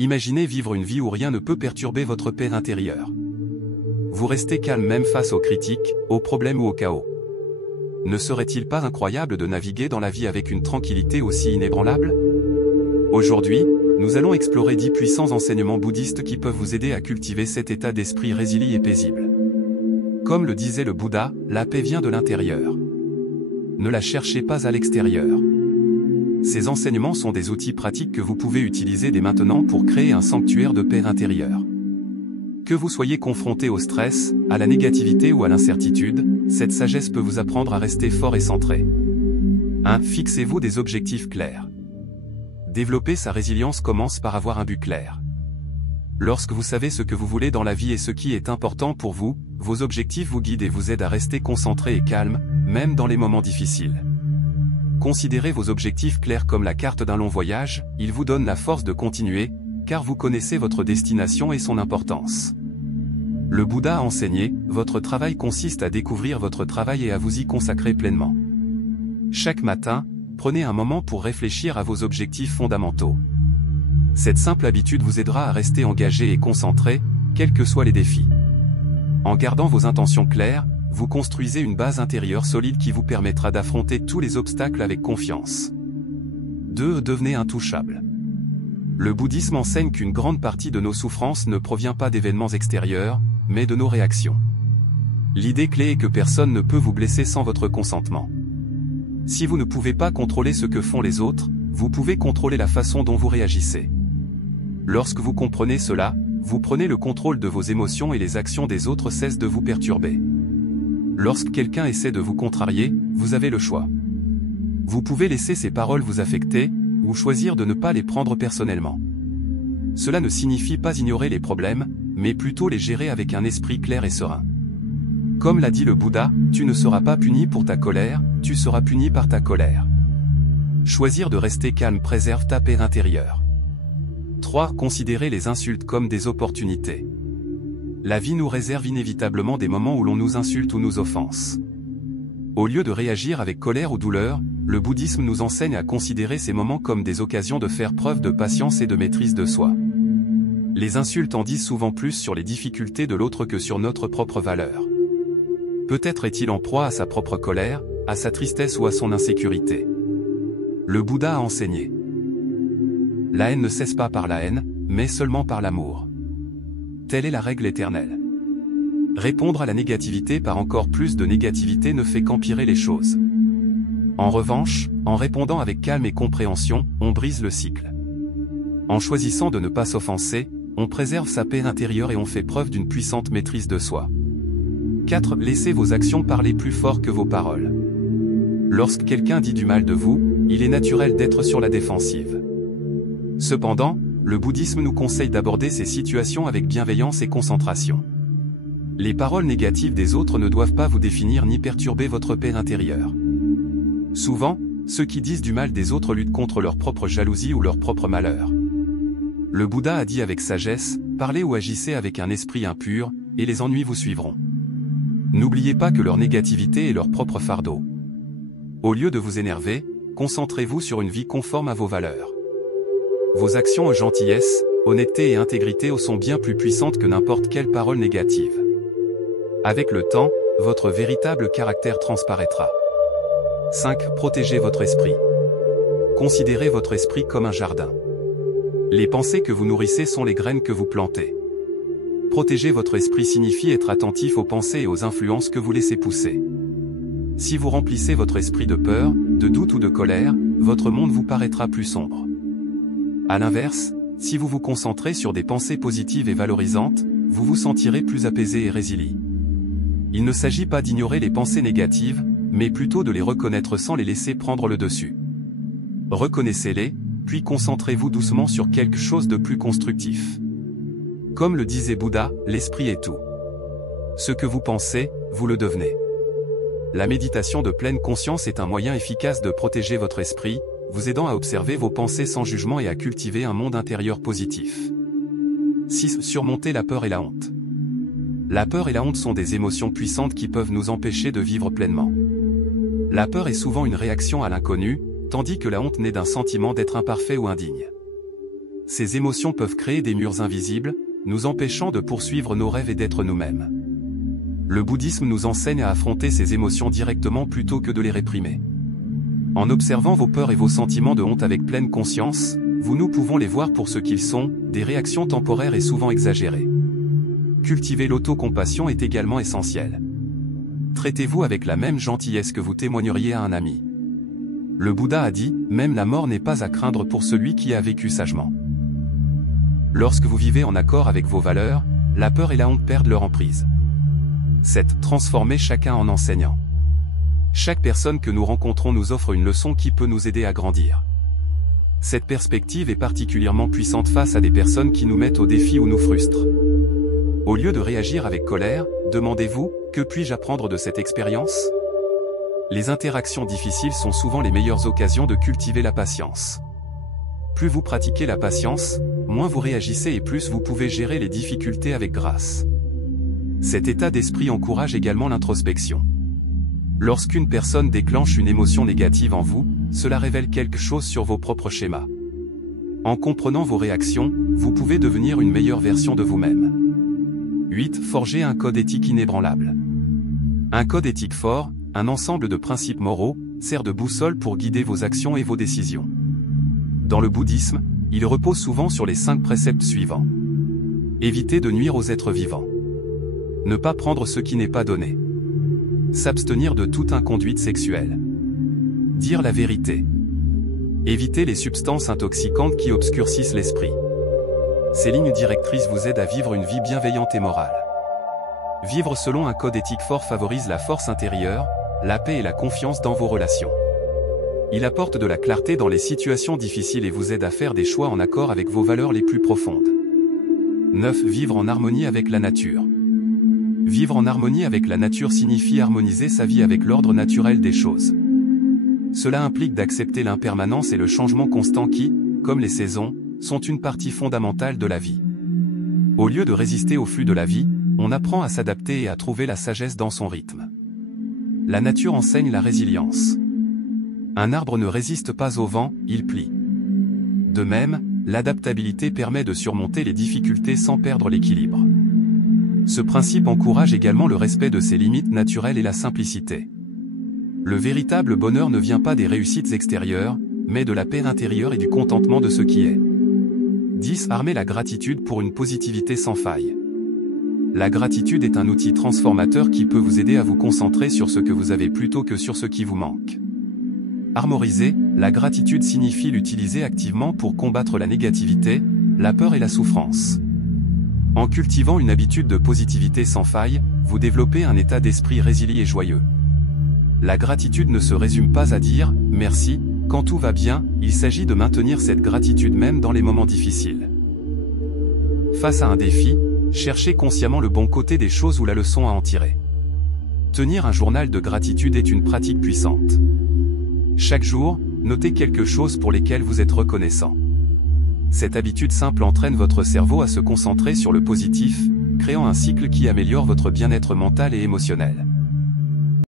Imaginez vivre une vie où rien ne peut perturber votre paix intérieure. Vous restez calme même face aux critiques, aux problèmes ou au chaos. Ne serait-il pas incroyable de naviguer dans la vie avec une tranquillité aussi inébranlable? Aujourd'hui, nous allons explorer 10 puissants enseignements bouddhistes qui peuvent vous aider à cultiver cet état d'esprit résilient et paisible. Comme le disait le Bouddha, la paix vient de l'intérieur. Ne la cherchez pas à l'extérieur. Ces enseignements sont des outils pratiques que vous pouvez utiliser dès maintenant pour créer un sanctuaire de paix intérieure. Que vous soyez confronté au stress, à la négativité ou à l'incertitude, cette sagesse peut vous apprendre à rester fort et centré. 1. Fixez-vous des objectifs clairs. Développer sa résilience commence par avoir un but clair. Lorsque vous savez ce que vous voulez dans la vie et ce qui est important pour vous, vos objectifs vous guident et vous aident à rester concentré et calme, même dans les moments difficiles. Considérez vos objectifs clairs comme la carte d'un long voyage, ils vous donnent la force de continuer, car vous connaissez votre destination et son importance. Le Bouddha a enseigné, votre travail consiste à découvrir votre travail et à vous y consacrer pleinement. Chaque matin, prenez un moment pour réfléchir à vos objectifs fondamentaux. Cette simple habitude vous aidera à rester engagé et concentré, quels que soient les défis. En gardant vos intentions claires, vous construisez une base intérieure solide qui vous permettra d'affronter tous les obstacles avec confiance. 2. Devenez intouchable. Le bouddhisme enseigne qu'une grande partie de nos souffrances ne provient pas d'événements extérieurs, mais de nos réactions. L'idée clé est que personne ne peut vous blesser sans votre consentement. Si vous ne pouvez pas contrôler ce que font les autres, vous pouvez contrôler la façon dont vous réagissez. Lorsque vous comprenez cela, vous prenez le contrôle de vos émotions et les actions des autres cessent de vous perturber. Lorsque quelqu'un essaie de vous contrarier, vous avez le choix. Vous pouvez laisser ces paroles vous affecter, ou choisir de ne pas les prendre personnellement. Cela ne signifie pas ignorer les problèmes, mais plutôt les gérer avec un esprit clair et serein. Comme l'a dit le Bouddha, tu ne seras pas puni pour ta colère, tu seras puni par ta colère. Choisir de rester calme préserve ta paix intérieure. 3. Considérez les insultes comme des opportunités. La vie nous réserve inévitablement des moments où l'on nous insulte ou nous offense. Au lieu de réagir avec colère ou douleur, le bouddhisme nous enseigne à considérer ces moments comme des occasions de faire preuve de patience et de maîtrise de soi. Les insultes en disent souvent plus sur les difficultés de l'autre que sur notre propre valeur. Peut-être est-il en proie à sa propre colère, à sa tristesse ou à son insécurité. Le Bouddha a enseigné. La haine ne cesse pas par la haine, mais seulement par l'amour. Telle est la règle éternelle. Répondre à la négativité par encore plus de négativité ne fait qu'empirer les choses. En revanche, en répondant avec calme et compréhension, on brise le cycle. En choisissant de ne pas s'offenser, on préserve sa paix intérieure et on fait preuve d'une puissante maîtrise de soi. 4. Laissez vos actions parler plus fort que vos paroles. Lorsque quelqu'un dit du mal de vous, il est naturel d'être sur la défensive. Cependant, le bouddhisme nous conseille d'aborder ces situations avec bienveillance et concentration. Les paroles négatives des autres ne doivent pas vous définir ni perturber votre paix intérieure. Souvent, ceux qui disent du mal des autres luttent contre leur propre jalousie ou leur propre malheur. Le Bouddha a dit avec sagesse, parlez ou agissez avec un esprit impur, et les ennuis vous suivront. N'oubliez pas que leur négativité est leur propre fardeau. Au lieu de vous énerver, concentrez-vous sur une vie conforme à vos valeurs. Vos actions en gentillesse, honnêteté et intégrité sont bien plus puissantes que n'importe quelle parole négative. Avec le temps, votre véritable caractère transparaîtra. 5. Protégez votre esprit. Considérez votre esprit comme un jardin. Les pensées que vous nourrissez sont les graines que vous plantez. Protéger votre esprit signifie être attentif aux pensées et aux influences que vous laissez pousser. Si vous remplissez votre esprit de peur, de doute ou de colère, votre monde vous paraîtra plus sombre. À l'inverse, si vous vous concentrez sur des pensées positives et valorisantes, vous vous sentirez plus apaisé et résilient. Il ne s'agit pas d'ignorer les pensées négatives, mais plutôt de les reconnaître sans les laisser prendre le dessus. Reconnaissez-les, puis concentrez-vous doucement sur quelque chose de plus constructif. Comme le disait Bouddha, l'esprit est tout. Ce que vous pensez, vous le devenez. La méditation de pleine conscience est un moyen efficace de protéger votre esprit, vous aidant à observer vos pensées sans jugement et à cultiver un monde intérieur positif. 6. Surmonter la peur et la honte. La peur et la honte sont des émotions puissantes qui peuvent nous empêcher de vivre pleinement. La peur est souvent une réaction à l'inconnu, tandis que la honte naît d'un sentiment d'être imparfait ou indigne. ces émotions peuvent créer des murs invisibles, nous empêchant de poursuivre nos rêves et d'être nous-mêmes. Le bouddhisme nous enseigne à affronter ces émotions directement plutôt que de les réprimer. En observant vos peurs et vos sentiments de honte avec pleine conscience, nous pouvons les voir pour ce qu'ils sont, des réactions temporaires et souvent exagérées. Cultiver l'autocompassion est également essentiel. Traitez-vous avec la même gentillesse que vous témoigneriez à un ami. Le Bouddha a dit, même la mort n'est pas à craindre pour celui qui a vécu sagement. Lorsque vous vivez en accord avec vos valeurs, la peur et la honte perdent leur emprise. C'est transformer chacun en enseignant. Chaque personne que nous rencontrons nous offre une leçon qui peut nous aider à grandir. Cette perspective est particulièrement puissante face à des personnes qui nous mettent au défi ou nous frustrent. Au lieu de réagir avec colère, demandez-vous, que puis-je apprendre de cette expérience ? Les interactions difficiles sont souvent les meilleures occasions de cultiver la patience. Plus vous pratiquez la patience, moins vous réagissez et plus vous pouvez gérer les difficultés avec grâce. Cet état d'esprit encourage également l'introspection. Lorsqu'une personne déclenche une émotion négative en vous, cela révèle quelque chose sur vos propres schémas. En comprenant vos réactions, vous pouvez devenir une meilleure version de vous-même. 8. Forger un code éthique inébranlable. Un code éthique fort, un ensemble de principes moraux, sert de boussole pour guider vos actions et vos décisions. Dans le bouddhisme, il repose souvent sur les 5 préceptes suivants. Éviter de nuire aux êtres vivants. Ne pas prendre ce qui n'est pas donné. S'abstenir de toute inconduite sexuelle. Dire la vérité. Éviter les substances intoxicantes qui obscurcissent l'esprit. Ces lignes directrices vous aident à vivre une vie bienveillante et morale. Vivre selon un code éthique fort favorise la force intérieure, la paix et la confiance dans vos relations. Il apporte de la clarté dans les situations difficiles et vous aide à faire des choix en accord avec vos valeurs les plus profondes. 9. Vivre en harmonie avec la nature. Vivre en harmonie avec la nature signifie harmoniser sa vie avec l'ordre naturel des choses. Cela implique d'accepter l'impermanence et le changement constant qui, comme les saisons, sont une partie fondamentale de la vie. Au lieu de résister au flux de la vie, on apprend à s'adapter et à trouver la sagesse dans son rythme. La nature enseigne la résilience. Un arbre ne résiste pas au vent, il plie. De même, l'adaptabilité permet de surmonter les difficultés sans perdre l'équilibre. Ce principe encourage également le respect de ses limites naturelles et la simplicité. Le véritable bonheur ne vient pas des réussites extérieures, mais de la paix intérieure et du contentement de ce qui est. 10. Armer la gratitude pour une positivité sans faille. La gratitude est un outil transformateur qui peut vous aider à vous concentrer sur ce que vous avez plutôt que sur ce qui vous manque. Armoriser, la gratitude signifie l'utiliser activement pour combattre la négativité, la peur et la souffrance. En cultivant une habitude de positivité sans faille, vous développez un état d'esprit résilient et joyeux. La gratitude ne se résume pas à dire « merci » quand tout va bien, il s'agit de maintenir cette gratitude même dans les moments difficiles. Face à un défi, cherchez consciemment le bon côté des choses ou la leçon à en tirer. Tenir un journal de gratitude est une pratique puissante. Chaque jour, notez quelque chose pour lesquels vous êtes reconnaissant. Cette habitude simple entraîne votre cerveau à se concentrer sur le positif, créant un cycle qui améliore votre bien-être mental et émotionnel.